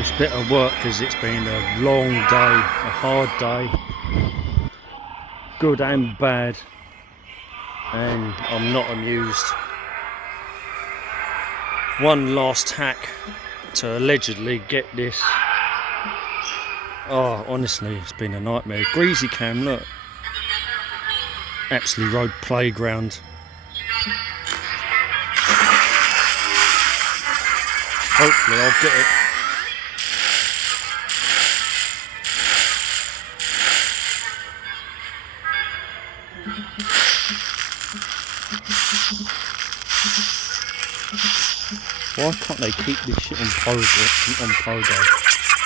It's better work because it's been a long day, a hard day, good and bad, and I'm not amused. One last hack to allegedly get this. Oh, honestly, it's been a nightmare. Greasy cam, look. Apsley Road Playground. Hopefully I'll get it. Why can't they keep this shit on pogo?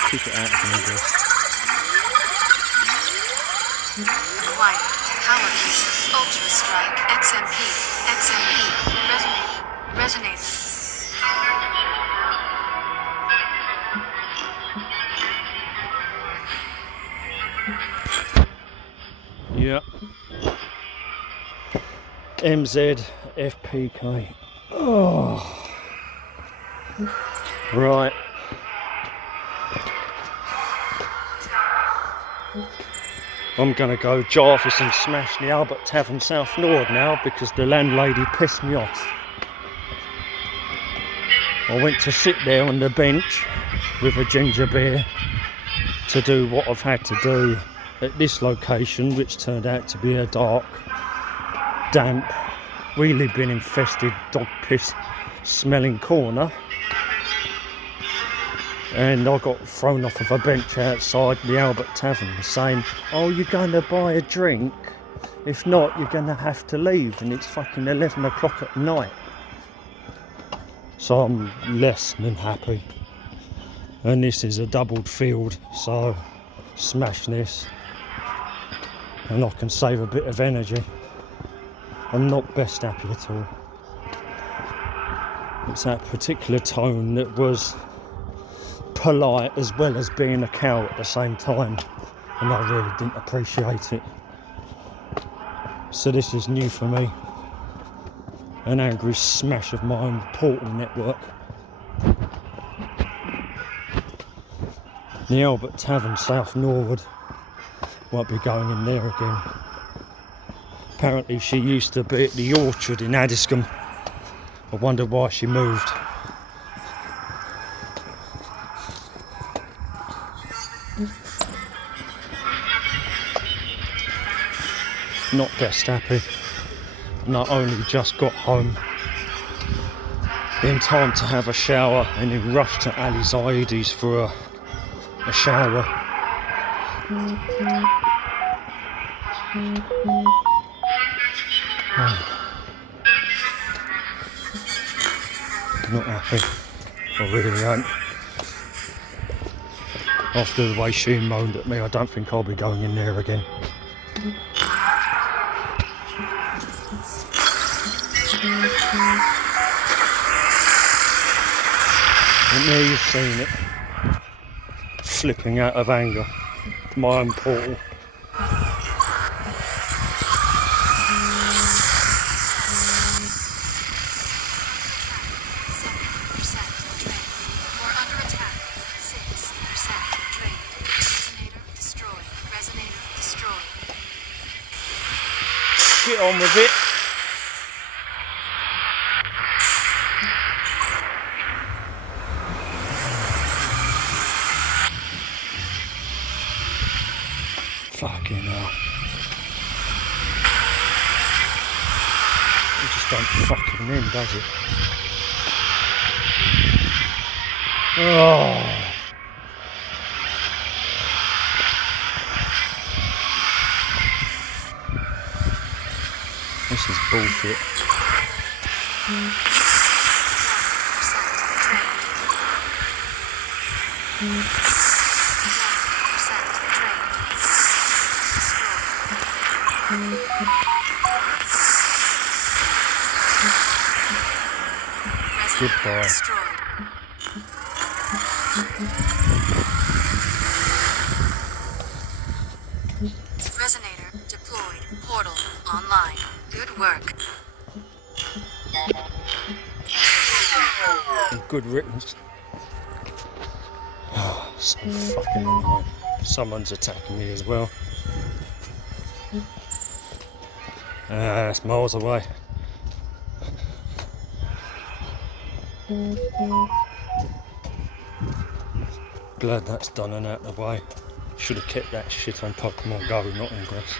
Keep it out of me, I guess. White, power key, ultra strike, XMP, resonator. Yep. MZFPK. Oh. Right. I'm gonna go Jarvis and smash the Albert Tavern South Nord now because the landlady pissed me off. I went to sit there on the bench with a ginger beer to do what I've had to do at this location, which turned out to be a dark, damp, wheelie bin infested, dog piss smelling corner. And I got thrown off of a bench outside the Albert Tavern saying, oh, you're going to buy a drink? If not, you're going to have to leave. And it's fucking 11 o'clock at night. So I'm less than happy. And this is a doubled field, so smash this. And I can save a bit of energy. I'm not best happy at all. It's that particular tone that was polite as well as being a cow at the same time, and I really didn't appreciate it. So this is new for me, an angry smash of my own portal network. The Albert Tavern South Norwood, won't be going in there again. Apparently she used to be at the Orchard in Addiscombe. I wonder why she moved. Not best happy. Not only just got home in time to have a shower and then rushed to Ali Xaido's for a shower. Not happy. I really ain't. After the way she moaned at me, I don't think I'll be going in there again. And there you've seen it, flipping out of anger, my own portal. Get on with it. Fucking hell. It just don't fucking end, does it? Oh. This is bullshit. Goodbye. Resonator deployed. Portal online. Good work. And good riddance. So fucking annoying. Someone's attacking me as well. That's miles away. Glad that's done and out of the way. Should have kept that shit on Pokemon Go, not Ingress.